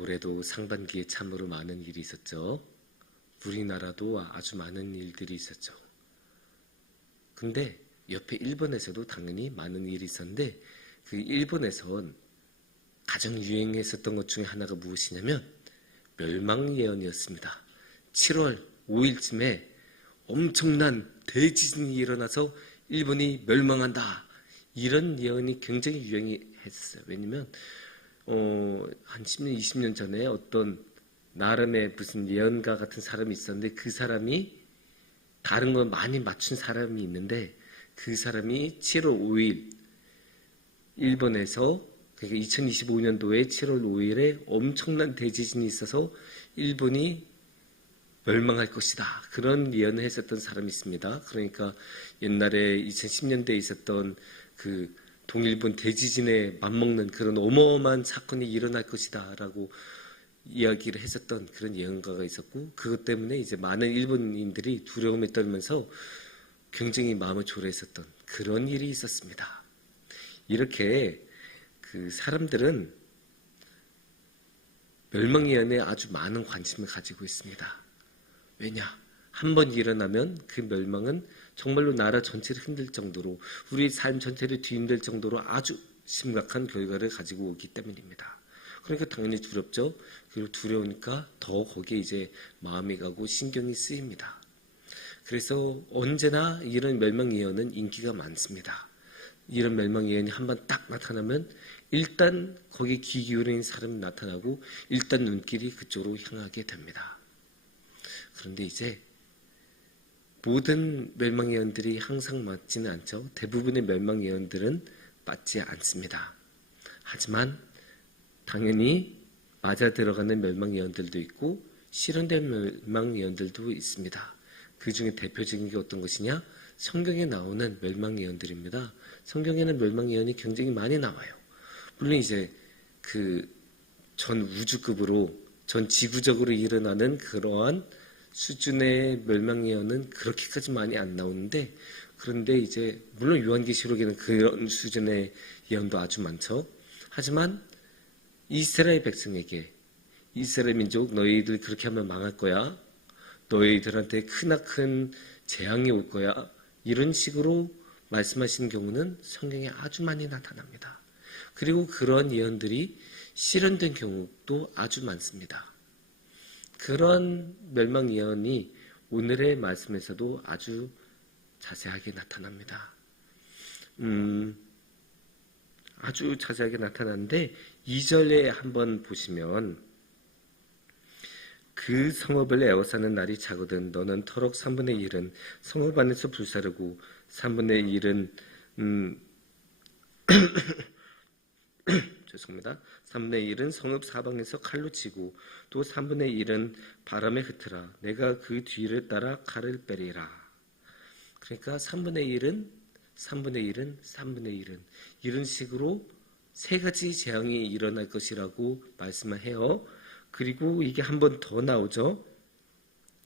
올해도 상반기에 참으로 많은 일이 있었죠. 우리나라도 아주 많은 일들이 있었죠. 근데 옆에 일본에서도 당연히 많은 일이 있었는데 그 일본에선 가장 유행했었던 것 중에 하나가 무엇이냐면 멸망 예언이었습니다. 7월 5일쯤에 엄청난 대지진이 일어나서 일본이 멸망한다. 이런 예언이 굉장히 유행했었어요. 왜냐면 한 10년, 20년 전에 어떤 나름의 무슨 예언가 같은 사람이 있었는데 그 사람이 다른 거 많이 맞춘 사람이 있는데 그 사람이 7월 5일 일본에서 그러니까 2025년도에 7월 5일에 엄청난 대지진이 있어서 일본이 멸망할 것이다. 그런 예언을 했었던 사람이 있습니다. 그러니까 옛날에 2010년대에 있었던 그 동일본 대지진에 맞먹는 그런 어마어마한 사건이 일어날 것이다 라고 이야기를 했었던 그런 예언가가 있었고 그것 때문에 이제 많은 일본인들이 두려움에 떨면서 굉장히 마음을 초래했었던 그런 일이 있었습니다. 이렇게 그 사람들은 멸망 예언에 아주 많은 관심을 가지고 있습니다. 왜냐? 한번 일어나면 그 멸망은 정말로 나라 전체를 흔들 정도로 우리 삶 전체를 뒤흔들 정도로 아주 심각한 결과를 가지고 오기 때문입니다. 그러니까 당연히 두렵죠. 그리고 두려우니까 더 거기에 이제 마음이 가고 신경이 쓰입니다. 그래서 언제나 이런 멸망 예언은 인기가 많습니다. 이런 멸망 예언이 한번 딱 나타나면 일단 거기에 귀 기울이는 사람이 나타나고 일단 눈길이 그쪽으로 향하게 됩니다. 그런데 이제 모든 멸망 예언들이 항상 맞지는 않죠. 대부분의 멸망 예언들은 맞지 않습니다. 하지만 당연히 맞아 들어가는 멸망 예언들도 있고 실현된 멸망 예언들도 있습니다. 그 중에 대표적인 게 어떤 것이냐? 성경에 나오는 멸망 예언들입니다. 성경에는 멸망 예언이 굉장히 많이 나와요. 물론 이제 그 전 우주급으로 전 지구적으로 일어나는 그러한 수준의 멸망 예언은 그렇게까지 많이 안 나오는데 그런데 이제 물론 요한계시록에는 그런 수준의 예언도 아주 많죠. 하지만 이스라엘 백성에게 이스라엘 민족 너희들 그렇게 하면 망할 거야. 너희들한테 크나큰 재앙이 올 거야. 이런 식으로 말씀하시는 경우는 성경에 아주 많이 나타납니다. 그리고 그런 예언들이 실현된 경우도 아주 많습니다. 그런 멸망 예언이 오늘의 말씀에서도 아주 자세하게 나타납니다. 아주 자세하게 나타나는데 2절에 한번 보시면 그 성읍을 에워싸는 날이 차거든 너는 터럭 3분의 1은 성읍 안에서 불사르고 3분의 1은 죄송합니다. 3분의 1은 성읍 사방에서 칼로 치고 또 3분의 1은 바람에 흩으라. 내가 그 뒤를 따라 칼을 빼리라. 그러니까 3분의 1은 3분의 1은 3분의 1은 이런 식으로 세 가지 재앙이 일어날 것이라고 말씀을 해요. 그리고 이게 한 번 더 나오죠.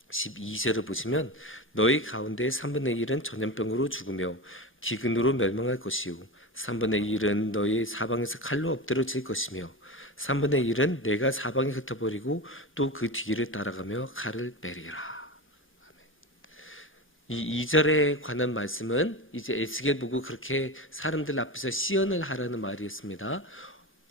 12절을 보시면 너희 가운데 3분의 1은 전염병으로 죽으며 기근으로 멸망할 것이요 3분의 1은 너희 사방에서 칼로 엎드러질 것이며 3분의 1은 내가 사방에 흩어버리고 또 그 뒤를 따라가며 칼을 빼리라. 이 2절에 관한 말씀은 이제 에스겔 보고 그렇게 사람들 앞에서 시연을 하라는 말이었습니다.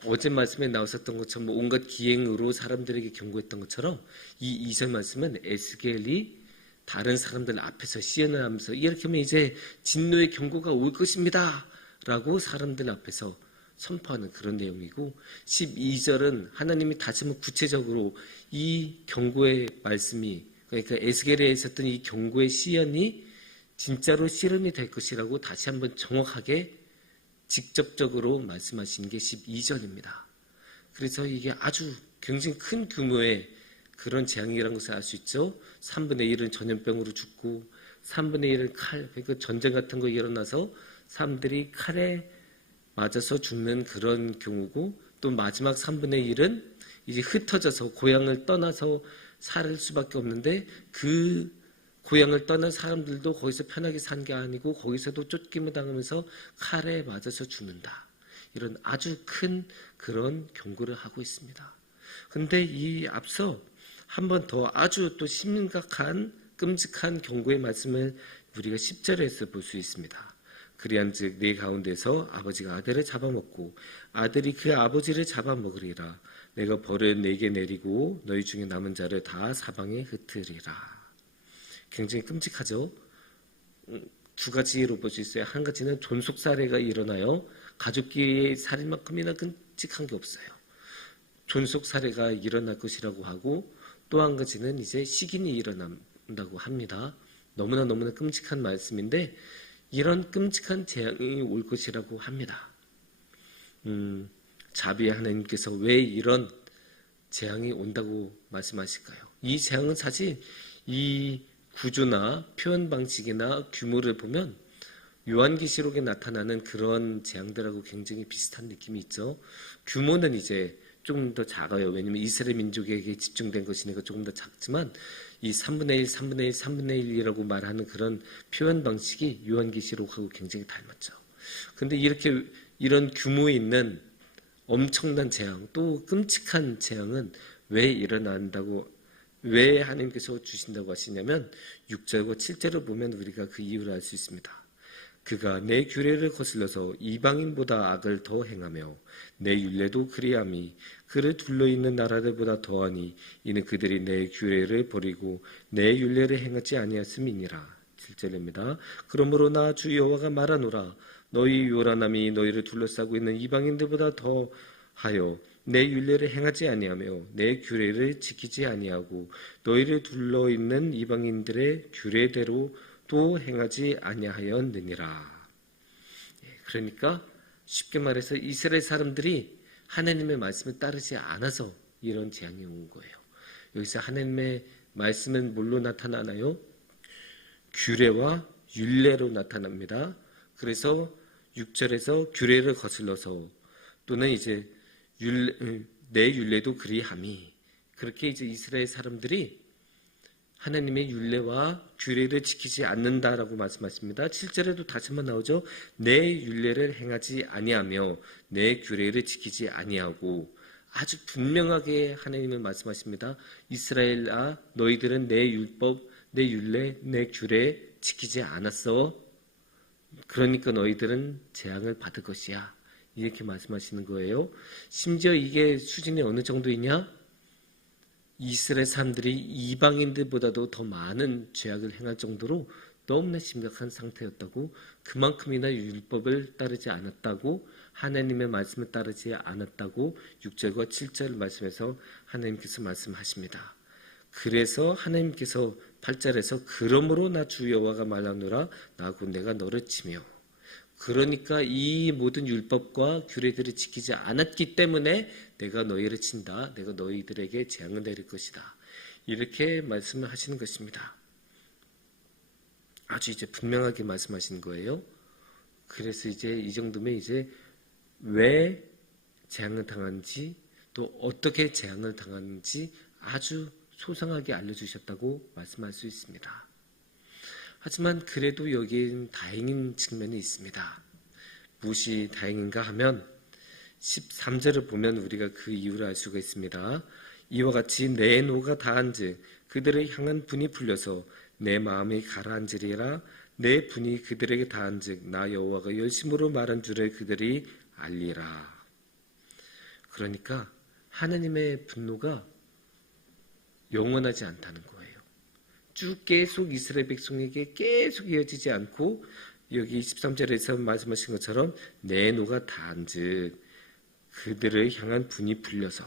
어제 말씀에 나왔었던 것처럼 온갖 기행으로 사람들에게 경고했던 것처럼 이 2절 말씀은 에스겔이 다른 사람들 앞에서 시연을 하면서 이렇게 하면 이제 진노의 경고가 올 것입니다 라고 사람들 앞에서 선포하는 그런 내용이고 12절은 하나님이 다시 한번 구체적으로 이 경고의 말씀이 그러니까 에스겔에 있었던 이 경고의 시연이 진짜로 실현이 될 것이라고 다시 한번 정확하게 직접적으로 말씀하신 게 12절입니다. 그래서 이게 아주 굉장히 큰 규모의 그런 재앙이라는 것을 알 수 있죠. 3분의 1은 전염병으로 죽고 3분의 1은 칼, 그러니까 전쟁 같은 거 일어나서 사람들이 칼에 맞아서 죽는 그런 경우고 또 마지막 3분의 1은 이제 흩어져서 고향을 떠나서 살 수밖에 없는데 그 고향을 떠난 사람들도 거기서 편하게 산 게 아니고 거기서도 쫓김을 당하면서 칼에 맞아서 죽는다. 이런 아주 큰 그런 경고를 하고 있습니다. 근데 이 앞서 한 번 더 아주 또 심각한 끔찍한 경고의 말씀을 우리가 10절에서 볼 수 있습니다. 그리한즉 네 가운데서 아버지가 아들을 잡아먹고 아들이 그 아버지를 잡아먹으리라. 내가 벌을 네게 내리고 너희 중에 남은 자를 다 사방에 흩으리라. 굉장히 끔찍하죠. 두 가지로 볼 수 있어요. 한 가지는 존속 살해가 일어나요. 가족끼리의 살인만큼이나 끔찍한 게 없어요. 존속 살해가 일어날 것이라고 하고, 또 한 가지는 이제 식인이 일어난다고 합니다. 너무나 끔찍한 말씀인데 이런 끔찍한 재앙이 올 것이라고 합니다. 자비의 하나님께서 왜 이런 재앙이 온다고 말씀하실까요? 이 재앙은 사실 이 구조나 표현 방식이나 규모를 보면 요한계시록에 나타나는 그런 재앙들하고 굉장히 비슷한 느낌이 있죠. 규모는 이제 조금 더 작아요. 왜냐하면 이스라엘 민족에게 집중된 것이니까 조금 더 작지만 이 3분의 1, 3분의 1, 3분의 1이라고 말하는 그런 표현 방식이 요한계시록하고 굉장히 닮았죠. 근데 이렇게 이런 규모 있는 엄청난 재앙, 또 끔찍한 재앙은 왜 일어난다고, 왜 하나님께서 주신다고 하시냐면 6절과 7절을 보면 우리가 그 이유를 알 수 있습니다. 그가 내 규례를 거슬러서 이방인보다 악을 더 행하며 내 율례도 그리함이 그를 둘러있는 나라들보다 더하니 이는 그들이 내 규례를 버리고 내 율례를 행하지 아니하였음이니라. 7절입니다. 그러므로 나 주 여호와가 말하노라. 너희 요란함이 너희를 둘러싸고 있는 이방인들보다 더하여 내 율례를 행하지 아니하며 내 규례를 지키지 아니하고 너희를 둘러있는 이방인들의 규례대로 또 행하지 아니하였느니라. 그러니까 쉽게 말해서 이스라엘 사람들이 하나님의 말씀을 따르지 않아서 이런 재앙이 온 거예요. 여기서 하나님의 말씀은 뭘로 나타나나요? 규례와 율례로 나타납니다. 그래서 6절에서 규례를 거슬러서 또는 이제 내 율례도 그리함이, 그렇게 이제 이스라엘 사람들이 하나님의 율례와 규례를 지키지 않는다라고 말씀하십니다. 7절에도 다시 한번 나오죠. 내 율례를 행하지 아니하며 내 규례를 지키지 아니하고, 아주 분명하게 하나님은 말씀하십니다. 이스라엘아, 너희들은 내 율법, 내 율례, 내 규례 지키지 않았어. 그러니까 너희들은 재앙을 받을 것이야. 이렇게 말씀하시는 거예요. 심지어 이게 수준이 어느 정도이냐? 이스라엘 사람들이 이방인들보다도 더 많은 죄악을 행할 정도로 너무나 심각한 상태였다고, 그만큼이나 율법을 따르지 않았다고, 하나님의 말씀을 따르지 않았다고 6절과 7절 말씀에서 하나님께서 말씀하십니다. 그래서 하나님께서 8절에서 그러므로 나 주 여호와가 말하노라. 나고 내가 너를 치며, 그러니까 이 모든 율법과 규례들을 지키지 않았기 때문에 내가 너희를 친다. 내가 너희들에게 재앙을 내릴 것이다. 이렇게 말씀을 하시는 것입니다. 아주 이제 분명하게 말씀하시는 거예요. 그래서 이제 이 정도면 이제 왜 재앙을 당하는지, 또 어떻게 재앙을 당하는지 아주 소상하게 알려주셨다고 말씀할 수 있습니다. 하지만 그래도 여기엔 다행인 측면이 있습니다. 무엇이 다행인가 하면 13절을 보면 우리가 그 이유를 알 수가 있습니다. 이와 같이 내 노가 다한즉 그들을 향한 분이 풀려서 내 마음이 가라앉으리라. 내 분이 그들에게 다한즉 나 여호와가 열심으로 말한 줄을 그들이 알리라. 그러니까 하나님의 분노가 영원하지 않다는 거예요. 쭉 계속 이스라엘 백성에게 계속 이어지지 않고, 여기 13절에서 말씀하신 것처럼 내 노가 다한즉 그들을 향한 분이 불려서,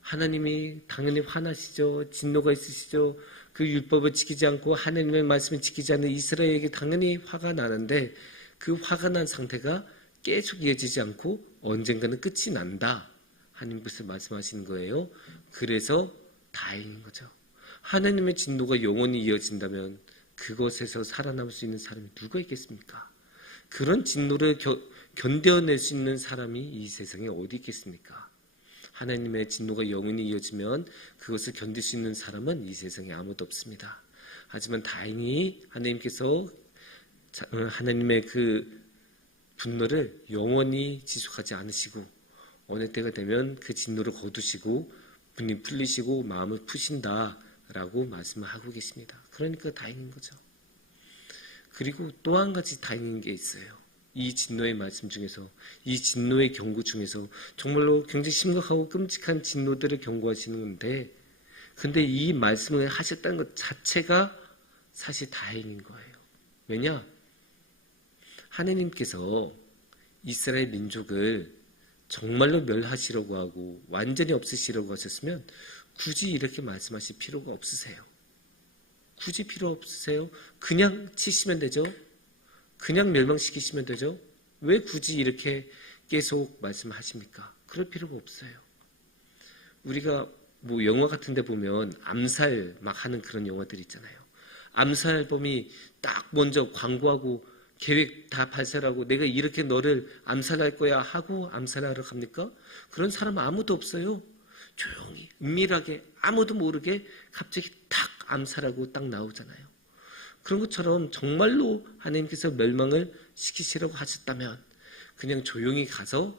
하나님이 당연히 화나시죠. 진노가 있으시죠. 그 율법을 지키지 않고 하나님의 말씀을 지키지 않는 이스라엘에게 당연히 화가 나는데, 그 화가 난 상태가 계속 이어지지 않고 언젠가는 끝이 난다. 하나님께서 말씀하시는 거예요. 그래서 다행인 거죠. 하나님의 진노가 영원히 이어진다면 그것에서 살아남을 수 있는 사람이 누가 있겠습니까? 그런 진노를 견뎌낼 수 있는 사람이 이 세상에 어디 있겠습니까? 하나님의 진노가 영원히 이어지면 그것을 견딜 수 있는 사람은 이 세상에 아무도 없습니다. 하지만 다행히 하나님께서 하나님의 그 분노를 영원히 지속하지 않으시고 어느 때가 되면 그 진노를 거두시고 분이 풀리시고 마음을 푸신다라고 말씀을 하고 계십니다. 그러니까 다행인 거죠. 그리고 또 한 가지 다행인 게 있어요. 이 진노의 말씀 중에서, 이 진노의 경고 중에서 정말로 굉장히 심각하고 끔찍한 진노들을 경고하시는 건데, 근데 이 말씀을 하셨다는 것 자체가 사실 다행인 거예요. 왜냐? 하느님께서 이스라엘 민족을 정말로 멸하시려고 하고 완전히 없으시려고 하셨으면 굳이 이렇게 말씀하실 필요가 없으세요. 굳이 필요 없으세요? 그냥 치시면 되죠? 그냥 멸망시키시면 되죠? 왜 굳이 이렇게 계속 말씀하십니까? 그럴 필요가 없어요. 우리가 뭐 영화 같은 데 보면 암살 막 하는 그런 영화들 있잖아요. 암살범이 딱 먼저 광고하고 계획 다 발설하고 내가 이렇게 너를 암살할 거야 하고 암살하러 갑니까? 그런 사람 아무도 없어요. 조용히 은밀하게 아무도 모르게 갑자기 탁 암살하고 딱 나오잖아요. 그런 것처럼 정말로 하나님께서 멸망을 시키시려고 하셨다면 그냥 조용히 가서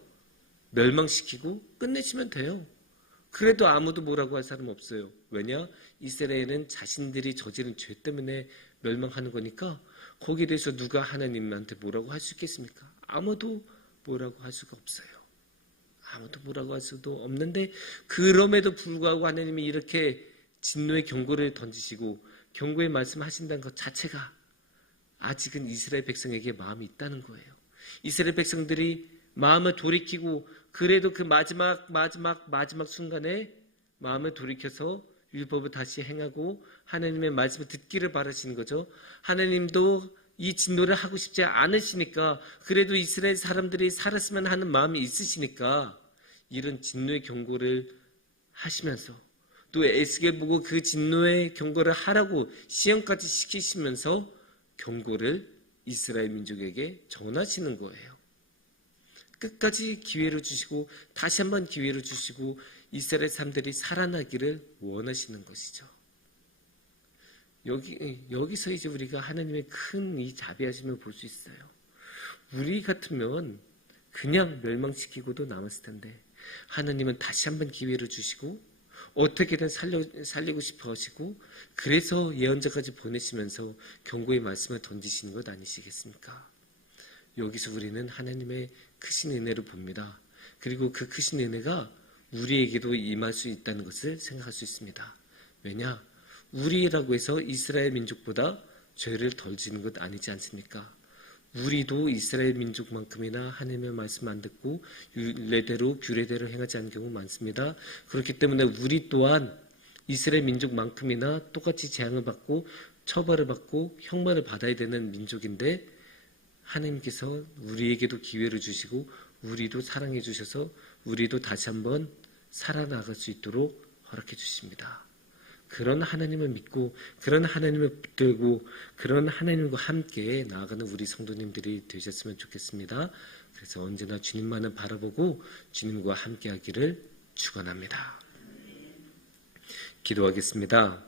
멸망시키고 끝내시면 돼요. 그래도 아무도 뭐라고 할 사람 없어요. 왜냐? 이스라엘은 자신들이 저지른 죄 때문에 멸망하는 거니까 거기에 대해서 누가 하나님한테 뭐라고 할 수 있겠습니까? 아무도 뭐라고 할 수가 없어요. 아무도 뭐라고 할 수도 없는데 그럼에도 불구하고 하나님이 이렇게 진노의 경고를 던지시고 경고의 말씀하신다는 것 자체가 아직은 이스라엘 백성에게 마음이 있다는 거예요. 이스라엘 백성들이 마음을 돌이키고 그래도 그 마지막 순간에 마음을 돌이켜서 율법을 다시 행하고 하나님의 말씀을 듣기를 바라시는 거죠. 하나님도 이 진노를 하고 싶지 않으시니까 그래도 이스라엘 사람들이 살았으면 하는 마음이 있으시니까 이런 진노의 경고를 하시면서 또 에스겔 보고 그 진노의 경고를 하라고 시험까지 시키시면서 경고를 이스라엘 민족에게 전하시는 거예요. 끝까지 기회를 주시고 다시 한번 기회를 주시고 이스라엘 사람들이 살아나기를 원하시는 것이죠. 여기서 이제 우리가 하나님의 큰 이 자비하심을 볼 수 있어요. 우리 같으면 그냥 멸망시키고도 남았을 텐데 하나님은 다시 한번 기회를 주시고 어떻게든 살리고 싶어 하시고 그래서 예언자까지 보내시면서 경고의 말씀을 던지시는 것 아니시겠습니까? 여기서 우리는 하나님의 크신 은혜를 봅니다. 그리고 그 크신 은혜가 우리에게도 임할 수 있다는 것을 생각할 수 있습니다. 왜냐? 우리라고 해서 이스라엘 민족보다 죄를 덜 지는 것 아니지 않습니까? 우리도 이스라엘 민족만큼이나 하나님의 말씀 안 듣고 율례대로 규례대로 행하지 않은 경우 많습니다. 그렇기 때문에 우리 또한 이스라엘 민족만큼이나 똑같이 재앙을 받고 처벌을 받고 형벌을 받아야 되는 민족인데 하나님께서 우리에게도 기회를 주시고 우리도 사랑해 주셔서 우리도 다시 한번 살아나갈 수 있도록 허락해 주십니다. 그런 하나님을 믿고 그런 하나님을 붙들고 그런 하나님과 함께 나아가는 우리 성도님들이 되셨으면 좋겠습니다. 그래서 언제나 주님만을 바라보고 주님과 함께 하기를 축원합니다. 기도하겠습니다.